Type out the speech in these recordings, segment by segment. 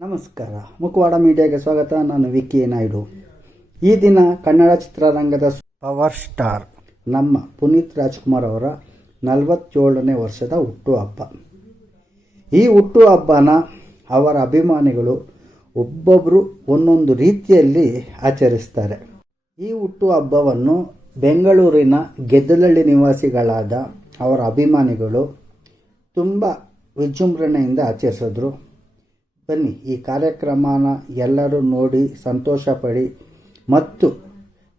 ನಮಸ್ಕಾರ. ಮುಖವಾಡ ಮೀಡಿಯಾಗೆ ಸ್ವಾಗತ. ನಾನು ವಿಕಿ ನಾಯ್ಡು. ಈ ದಿನ ಕನ್ನಡ ಚಿತ್ರರಂಗದ ಪವರ್ ಸ್ಟಾರ್ ನಮ್ಮ ಪುನೀತ್ ರಾಜ್ಕುಮಾರ್ ಅವರ ನಲವತ್ತೇಳನೇ ವರ್ಷದ ಹುಟ್ಟುಹಬ್ಬ ಈ ಹುಟ್ಟುಹಬ್ಬನ ಅವರ ಅಭಿಮಾನಿಗಳು ಒಬ್ಬೊಬ್ಬರು ಒಂದೊಂದು ರೀತಿಯಲ್ಲಿ ಆಚರಿಸ್ತಾರೆ. ಈ ಹುಟ್ಟುಹಬ್ಬವನ್ನು ಬೆಂಗಳೂರಿನ ಗೆದ್ದಲಹಳ್ಳಿ ನಿವಾಸಿಗಳಾದ ಅವರ ಅಭಿಮಾನಿಗಳು ತುಂಬ ವಿಜೃಂಭಣೆಯಿಂದ ಆಚರಿಸಿದ್ರು. ಬನ್ನಿ, ಈ ಕಾರ್ಯಕ್ರಮನ ಎಲ್ಲರೂ ನೋಡಿ ಸಂತೋಷ ಪಡಿ ಮತ್ತು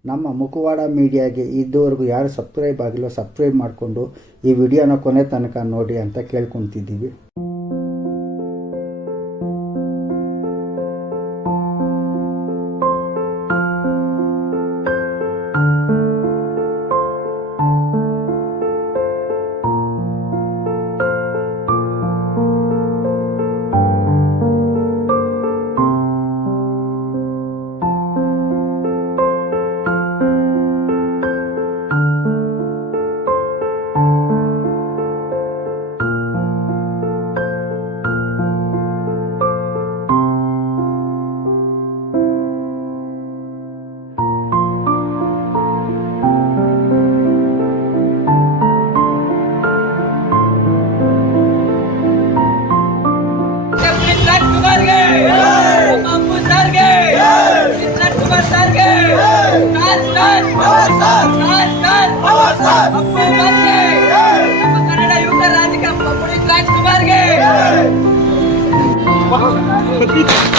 ನಮ್ಮ ಮುಖವಾಡ ಮೀಡಿಯಾಗೆ ಇದುವರೆಗೂ ಯಾರು ಸಬ್ಸ್ಕ್ರೈಬ್ ಆಗಿಲ್ಲ, ಸಬ್ಸ್ಕ್ರೈಬ್ ಮಾಡಿಕೊಂಡು ಈ ವಿಡಿಯೋನ ಕೊನೆ ತನಕ ನೋಡಿ ಅಂತ ಕೇಳ್ಕೊತಿದ್ದೀವಿ. 你。